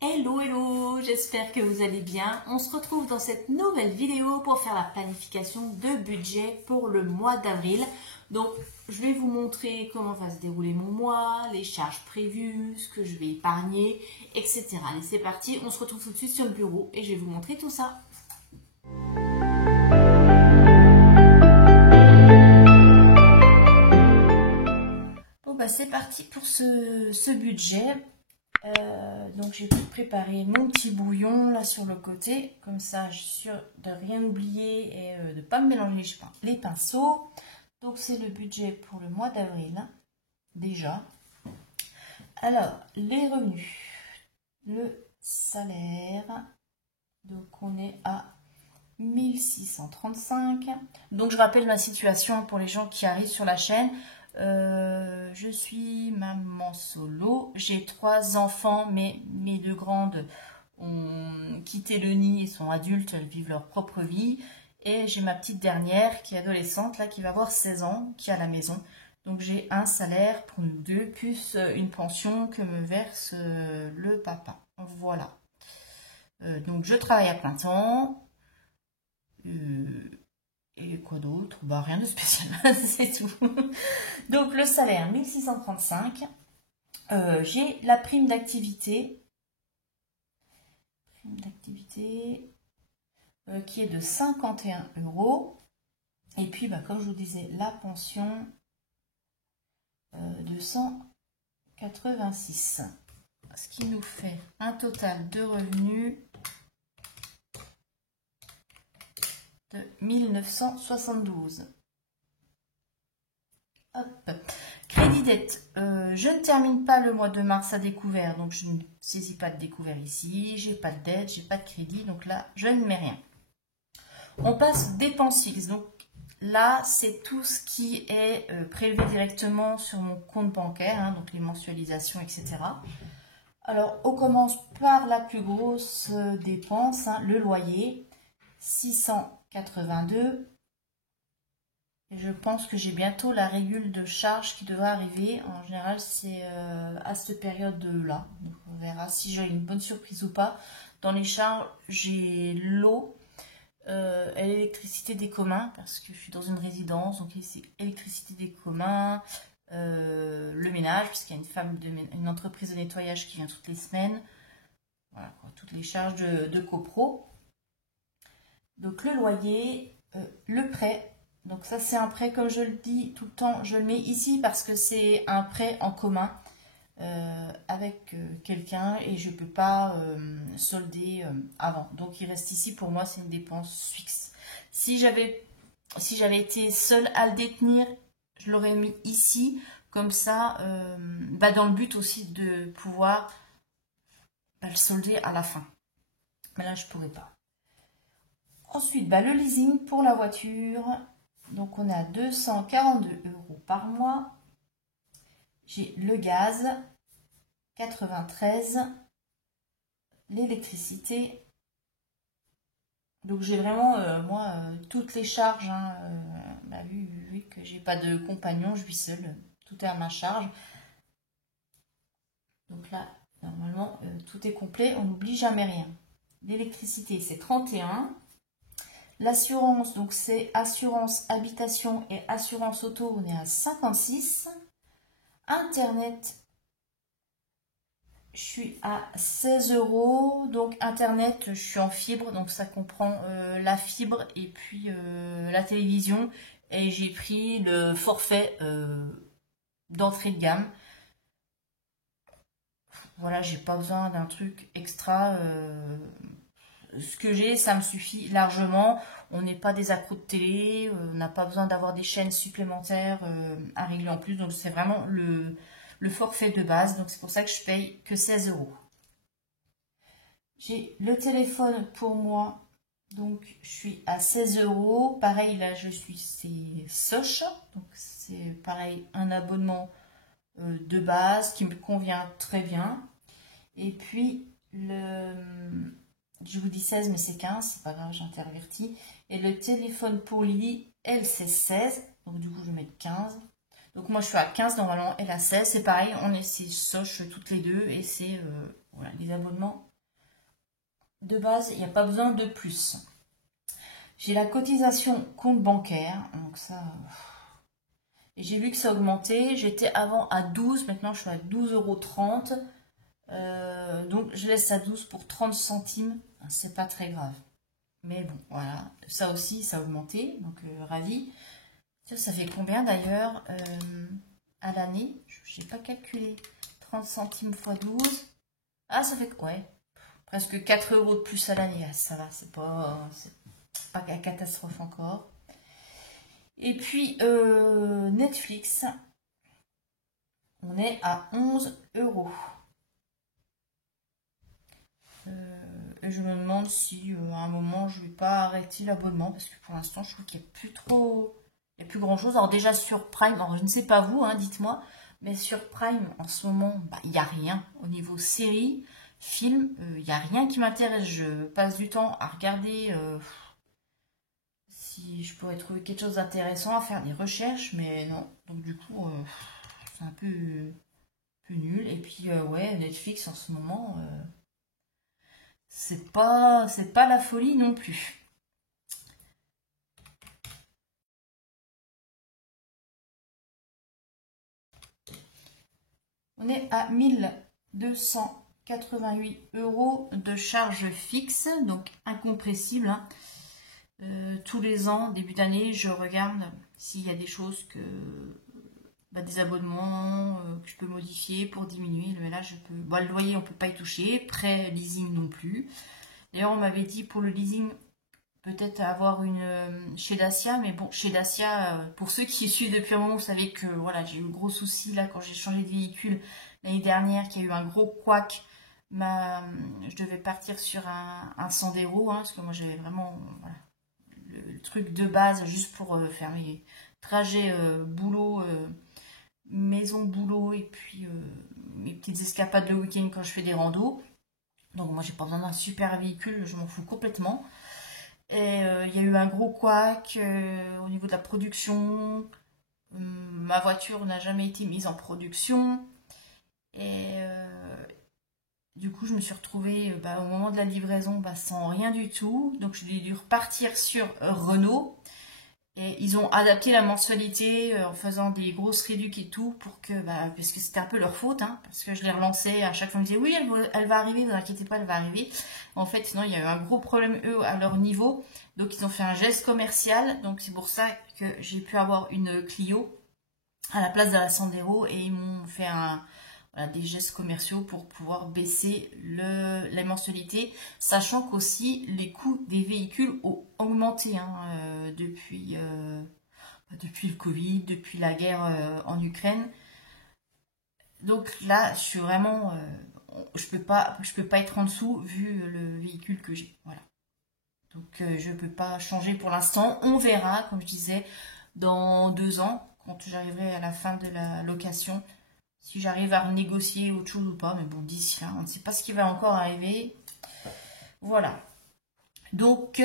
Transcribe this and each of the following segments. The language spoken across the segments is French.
Hello, hello, j'espère que vous allez bien. On se retrouve dans cette nouvelle vidéo pour faire la planification de budget pour le mois d'avril. Donc, je vais vous montrer comment va se dérouler mon mois, les charges prévues, ce que je vais épargner, etc. Allez, c'est parti, on se retrouve tout de suite sur le bureau et je vais vous montrer tout ça. Bon, bah c'est parti pour ce budget. Donc j'ai préparé mon petit bouillon là sur le côté, comme ça je suis sûre de rien oublier et de ne pas me mélanger les pinceaux. Donc c'est le budget pour le mois d'avril déjà. Alors les revenus, le salaire, donc on est à 1635. Donc je rappelle ma situation pour les gens qui arrivent sur la chaîne. Je suis maman solo, j'ai 3 enfants, mais mes 2 grandes ont quitté le nid et sont adultes, elles vivent leur propre vie. Et j'ai ma petite dernière qui est adolescente, là, qui va avoir 16 ans, qui est à la maison. Donc j'ai un salaire pour nous deux, plus une pension que me verse le papa. Voilà. Donc je travaille à plein temps. Et quoi d'autre? Bah rien de spécial, c'est tout. Donc le salaire 1635. J'ai la prime d'activité. Qui est de 51 €. Et puis bah, comme je vous disais, la pension de 186. Ce qui nous fait un total de revenus de 1972. Hop. Crédit dette. Je ne termine pas le mois de mars à découvert, donc je ne saisis pas de découvert ici. J'ai pas de dette, j'ai pas de crédit, donc là je ne mets rien. On passe dépenses fixes. Donc là c'est tout ce qui est prélevé directement sur mon compte bancaire, hein, donc les mensualisations, etc. Alors on commence par la plus grosse dépense, hein, le loyer, 682. Et je pense que j'ai bientôt la régule de charge qui devrait arriver. En général, c'est à cette période-là. Donc, on verra si j'ai une bonne surprise ou pas. Dans les charges, j'ai l'eau et l'électricité des communs, parce que je suis dans une résidence. Donc, c'est électricité des communs, le ménage, puisqu'il y a une entreprise de nettoyage qui vient toutes les semaines. Voilà, quoi, toutes les charges de copro. Donc, le loyer, le prêt. Donc ça c'est un prêt, comme je le dis tout le temps, je le mets ici parce que c'est un prêt en commun avec quelqu'un et je ne peux pas solder avant. Donc il reste ici, pour moi c'est une dépense fixe. Si j'avais été seule à le détenir, je l'aurais mis ici, comme ça, dans le but aussi de pouvoir le solder à la fin. Mais là je ne pourrais pas. Ensuite, le leasing pour la voiture. Donc, on a 242 € par mois. J'ai le gaz, 93, l'électricité. Donc, j'ai vraiment, moi, toutes les charges. Hein, vu que j'ai pas de compagnon, je vis seule. Tout est à ma charge. Donc là, normalement, tout est complet. On n'oublie jamais rien. L'électricité, c'est 31. L'assurance, donc c'est assurance habitation et assurance auto, on est à 56. Internet, je suis à 16 €. Donc Internet, je suis en fibre, donc ça comprend la fibre et puis la télévision. Et j'ai pris le forfait d'entrée de gamme. Voilà, j'ai pas besoin d'un truc extra. Ce que j'ai, ça me suffit largement. On n'est pas des accros de télé, on n'a pas besoin d'avoir des chaînes supplémentaires à régler en plus. Donc c'est vraiment le forfait de base. Donc c'est pour ça que je paye que 16 €. J'ai le téléphone pour moi. Donc je suis à 16 €. Pareil, là c'est Soch. Donc c'est pareil, un abonnement de base qui me convient très bien. Et puis je vous dis 16, mais c'est 15, c'est pas grave, j'intervertis. Et le téléphone pour Lily, elle, c'est 16. Donc, du coup, je vais mettre 15. Donc, moi, je suis à 15, normalement, elle a 16. C'est pareil, on est Soch toutes les deux. Et c'est voilà, les abonnements de base, il n'y a pas besoin de plus. J'ai la cotisation compte bancaire, donc ça... Et j'ai vu que ça augmentait. J'étais avant à 12, maintenant je suis à 12,30 €. Donc je laisse à 12 pour 30 centimes. C'est pas très grave. Mais bon, voilà. Ça aussi, ça a augmenté. Donc ravi. Ça fait combien d'ailleurs à l'année? Je n'ai pas calculé. 30 centimes x 12. Ah, ça fait ouais, presque 4 € de plus à l'année. Ah, ça va, c'est pas la catastrophe encore. Et puis Netflix, on est à 11 €. Et je me demande si à un moment je vais pas arrêter l'abonnement parce que pour l'instant je trouve qu'il n'y a plus trop, il n'y a plus grand chose. Alors déjà sur Prime, alors je ne sais pas vous, hein, dites-moi, mais sur Prime en ce moment, bah, il n'y a rien au niveau série, film, il n'y a rien qui m'intéresse. Je passe du temps à regarder si je pourrais trouver quelque chose d'intéressant, à faire des recherches, mais non. Donc du coup, c'est un peu nul. Et puis ouais, Netflix en ce moment, c'est pas la folie non plus. On est à 1288 € de charge fixe, donc incompressible, hein. Tous les ans, début d'année, je regarde s'il y a des choses que des abonnements que je peux modifier pour diminuer. Mais là, je peux. Bon, le loyer, on peut pas y toucher. Prêt, leasing non plus. D'ailleurs, on m'avait dit pour le leasing, peut-être avoir une chez Dacia. Mais bon, chez Dacia, pour ceux qui suivent depuis un moment, vous savez que voilà, j'ai eu un gros souci là quand j'ai changé de véhicule l'année dernière, qu'il y a eu un gros couac. Je devais partir sur un Sandero, hein, parce que moi j'avais vraiment voilà, le truc de base juste pour faire mes trajets boulot, maison, boulot et puis mes petites escapades le week-end quand je fais des randos. Donc moi j'ai pas besoin d'un super véhicule, je m'en fous complètement. Et il y a eu un gros couac au niveau de la production. Ma voiture n'a jamais été mise en production. Et du coup je me suis retrouvée au moment de la livraison sans rien du tout. Donc j'ai dû repartir sur Renault. Et ils ont adapté la mensualité en faisant des grosses réductions et tout pour que, parce que c'était un peu leur faute, hein, parce que je les relançais à chaque fois, ils me disaient oui, elle va arriver, ne vous inquiétez pas, elle va arriver. En fait, sinon il y a eu un gros problème eux à leur niveau, donc ils ont fait un geste commercial, donc c'est pour ça que j'ai pu avoir une Clio à la place de la Sandero et ils m'ont fait des gestes commerciaux pour pouvoir baisser les mensualités, sachant qu'aussi les coûts des véhicules ont augmenté hein, depuis le Covid, depuis la guerre en Ukraine. Donc là, je suis vraiment, je peux pas être en dessous vu le véhicule que j'ai. Voilà. Donc je peux pas changer pour l'instant. On verra, comme je disais, dans 2 ans, quand j'arriverai à la fin de la location, si j'arrive à renégocier autre chose ou pas. Mais bon, d'ici là, on ne sait pas ce qui va encore arriver. Voilà. Donc,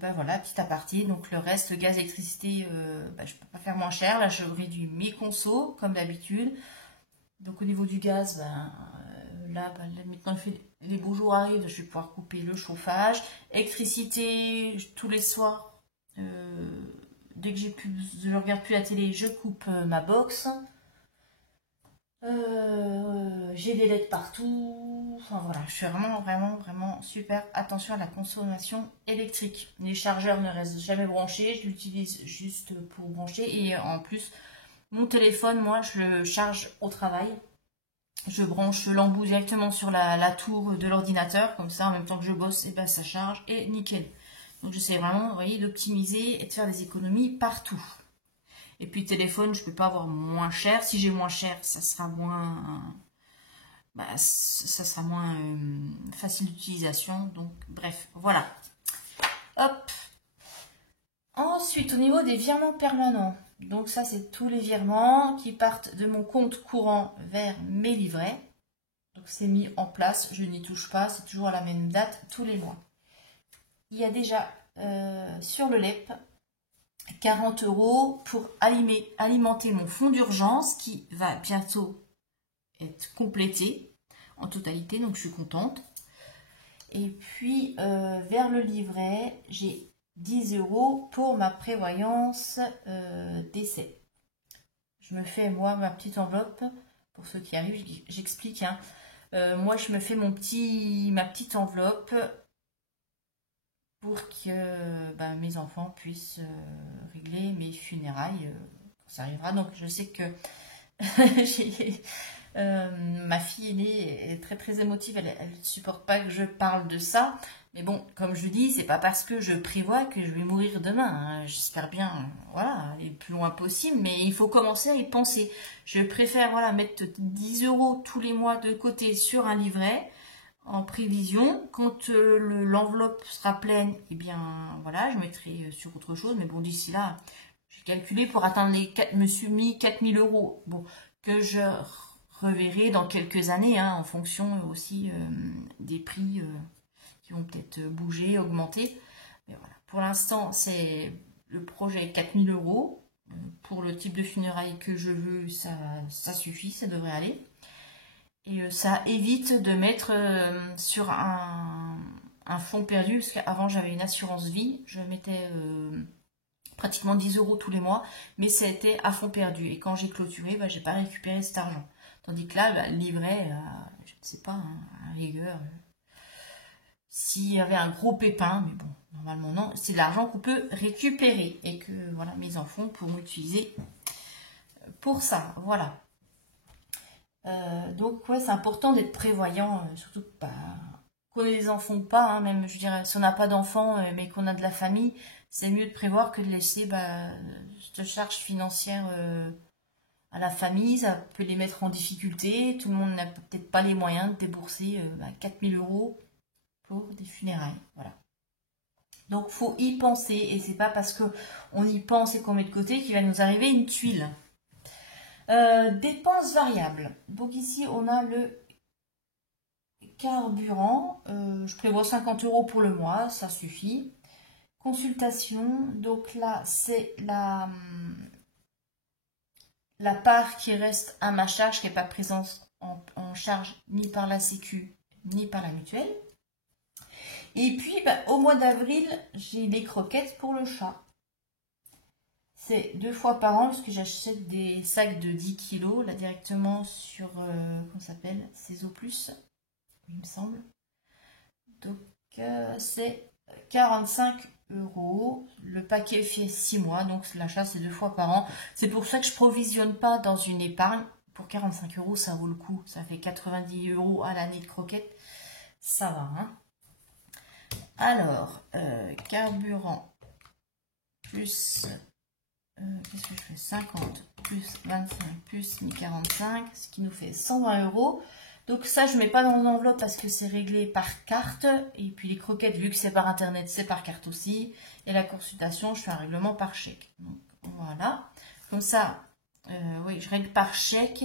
voilà, petit aparté. Donc, le reste, gaz, électricité, je ne peux pas faire moins cher. Là, je réduis mes consos, comme d'habitude. Donc, au niveau du gaz, là, maintenant, les beaux jours arrivent, je vais pouvoir couper le chauffage. Électricité, tous les soirs, dès que je ne regarde plus la télé, je coupe ma box. J'ai des LED partout. Enfin voilà, je fais vraiment super attention à la consommation électrique. Les chargeurs ne restent jamais branchés, je l'utilise juste pour brancher. Et en plus, mon téléphone, moi, je le charge au travail. Je branche l'embout directement sur la tour de l'ordinateur, comme ça, en même temps que je bosse, et ça charge et nickel. Donc j'essaie vraiment, vous voyez, d'optimiser et de faire des économies partout. Et puis téléphone, je peux pas avoir moins cher. Si j'ai moins cher, ça sera moins, facile d'utilisation. Donc bref, voilà. Hop. Ensuite, au niveau des virements permanents. Donc ça, c'est tous les virements qui partent de mon compte courant vers mes livrets. Donc c'est mis en place, je n'y touche pas, c'est toujours à la même date tous les mois. Il y a déjà sur le LEP 40 € pour alimenter mon fonds d'urgence qui va bientôt être complété en totalité, donc je suis contente. Et puis, vers le livret, j'ai 10 € pour ma prévoyance décès. Je me fais, moi, ma petite enveloppe. Pour ceux qui arrivent, j'explique. Hein. Moi, je me fais ma petite enveloppe pour que mes enfants puissent régler mes funérailles quand ça arrivera. Donc, je sais que ma fille aînée est très très émotive, elle ne supporte pas que je parle de ça. Mais bon, comme je dis, c'est pas parce que je prévois que je vais mourir demain. Hein. J'espère bien, voilà, aller le plus loin possible, mais il faut commencer à y penser. Je préfère, voilà, mettre 10 € tous les mois de côté sur un livret en prévision. Quand l'enveloppe sera pleine, eh bien, voilà, je mettrai sur autre chose. Mais bon, d'ici là, j'ai calculé pour atteindre les 4, me suis mis 4000 €. Bon, que je reverrai dans quelques années, hein, en fonction aussi des prix qui vont peut-être bouger, augmenter. Mais voilà, pour l'instant, c'est le projet 4000 €. Pour le type de funérailles que je veux, ça suffit, ça devrait aller. Et ça évite de mettre sur un fonds perdu, parce qu'avant j'avais une assurance vie, je mettais pratiquement 10 € tous les mois, mais ça a été à fond perdu. Et quand j'ai clôturé, j'ai pas récupéré cet argent. Tandis que là, le livret, je ne sais pas, hein, à rigueur, s'il y avait un gros pépin, mais bon, normalement non, c'est de l'argent qu'on peut récupérer et que voilà, mes enfants pourront utiliser pour ça. Voilà. Donc ouais, c'est important d'être prévoyant, surtout qu'on ait des enfants ou pas, hein, même je dirais, si on n'a pas d'enfants mais qu'on a de la famille, c'est mieux de prévoir que de laisser cette charge financière à la famille. Ça peut les mettre en difficulté, tout le monde n'a peut-être pas les moyens de débourser 4000 € pour des funérailles. Voilà. Donc faut y penser, et c'est pas parce qu'on y pense et qu'on met de côté qu'il va nous arriver une tuile. Dépenses variables. Donc ici, on a le carburant. Je prévois 50 € pour le mois, ça suffit. Consultation. Donc là, c'est la part qui reste à ma charge, qui n'est pas présente en charge ni par la Sécu, ni par la mutuelle. Et puis, au mois d'avril, j'ai les croquettes pour le chat. C'est 2 fois par an parce que j'achète des sacs de 10 kg là directement sur comment ça s'appelle, Céso Plus, il me semble. Donc c'est 45 €. Le paquet fait 6 mois, donc l'achat c'est 2 fois par an. C'est pour ça que je provisionne pas dans une épargne. Pour 45 €, ça vaut le coup. Ça fait 90 € à l'année de croquettes. Ça va, hein. Alors, carburant plus... qu'est-ce que je fais, 50 plus 25 plus 45, ce qui nous fait 120 €. Donc ça, je ne mets pas dans l'enveloppe parce que c'est réglé par carte. Et puis les croquettes, vu que c'est par internet, c'est par carte aussi. Et la consultation, je fais un règlement par chèque. Donc voilà. Comme ça, oui, je règle par chèque.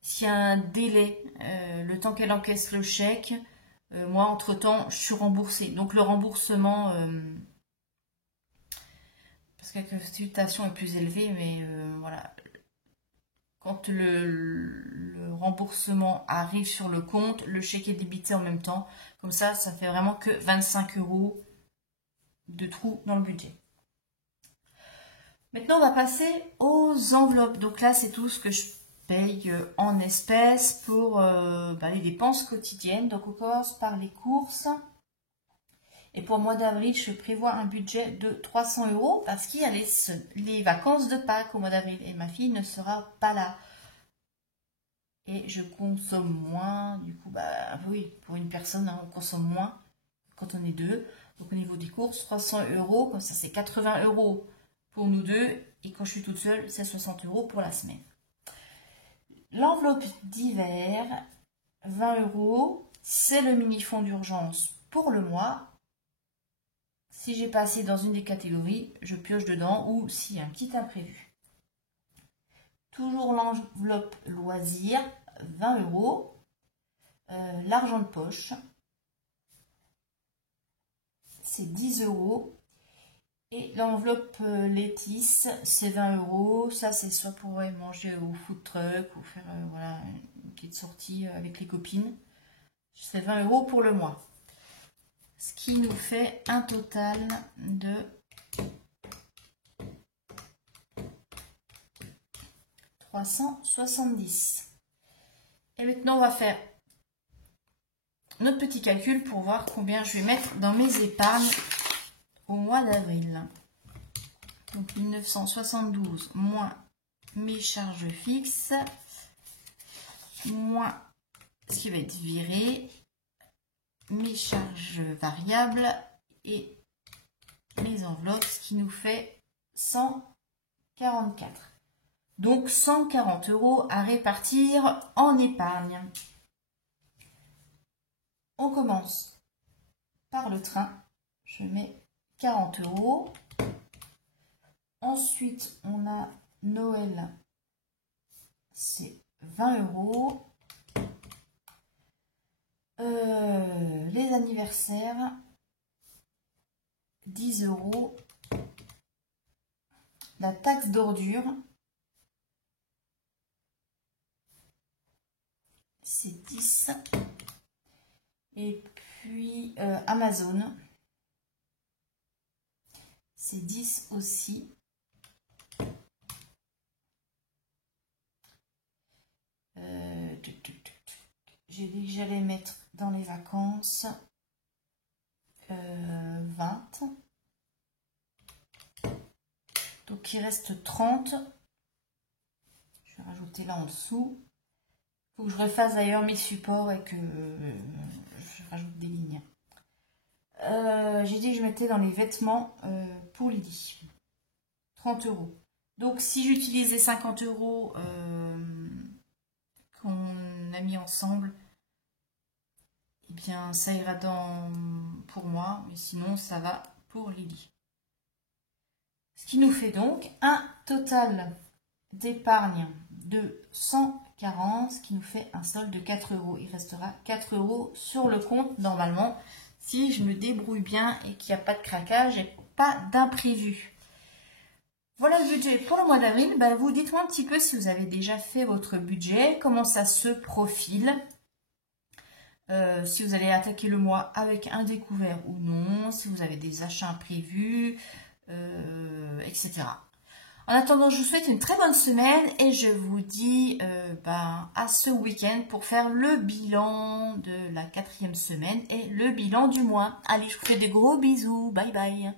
S'il y a un délai, le temps qu'elle encaisse le chèque, moi, entre-temps, je suis remboursée. Donc le remboursement... parce que la consultation est plus élevée, mais voilà, quand le remboursement arrive sur le compte, le chèque est débité en même temps. Comme ça fait vraiment que 25 € de trou dans le budget. Maintenant, on va passer aux enveloppes. Donc là, c'est tout ce que je paye en espèces pour les dépenses quotidiennes. Donc on commence par les courses. Et pour le mois d'avril, je prévois un budget de 300 € parce qu'il y a les vacances de Pâques au mois d'avril et ma fille ne sera pas là. Et je consomme moins, du coup, oui, pour une personne, hein, on consomme moins quand on est deux. Donc au niveau des courses, 300 €, comme ça c'est 80 € pour nous deux. Et quand je suis toute seule, c'est 60 € pour la semaine. L'enveloppe d'hiver, 20 €, c'est le mini-fonds d'urgence pour le mois. Si j'ai pas assez dans une des catégories, je pioche dedans ou s'il y a un petit imprévu. Toujours l'enveloppe loisir, 20 €. L'argent de poche, c'est 10 €. Et l'enveloppe Létis, c'est 20 €. Ça, c'est soit pour manger au food truck ou faire voilà, une petite sortie avec les copines. C'est 20 € pour le mois. Ce qui nous fait un total de 370. Et maintenant, on va faire notre petit calcul pour voir combien je vais mettre dans mes épargnes au mois d'avril. Donc 1972 moins mes charges fixes, moins ce qui va être viré, mes charges variables et mes enveloppes, ce qui nous fait 144. Donc 140 € à répartir en épargne. On commence par le train. Je mets 40 €. Ensuite, on a Noël, c'est 20 €. Les anniversaires, 10 €. La taxe d'ordure, c'est 10. Et puis Amazon, c'est 10 aussi. J'ai dit que j'allais mettre dans les vacances 20. Donc il reste 30. Je vais rajouter là en dessous. Il faut que je refasse d'ailleurs mes supports et que je rajoute des lignes. J'ai dit que je mettais dans les vêtements pour Lydie. 30 €. Donc si j'utilisais 50 € qu'on a mis ensemble, eh bien ça ira pour moi, mais sinon ça va pour Lily. Ce qui nous fait donc un total d'épargne de 140, ce qui nous fait un solde de 4 €. Il restera 4 € sur le compte normalement, si je me débrouille bien et qu'il n'y a pas de craquage et pas d'imprévu. Voilà le budget pour le mois d'avril. Vous dites-moi un petit peu si vous avez déjà fait votre budget, comment ça se profile. Si vous allez attaquer le mois avec un découvert ou non, si vous avez des achats imprévus, etc. En attendant, je vous souhaite une très bonne semaine et je vous dis à ce week-end pour faire le bilan de la 4e semaine et le bilan du mois. Allez, je vous fais des gros bisous. Bye bye.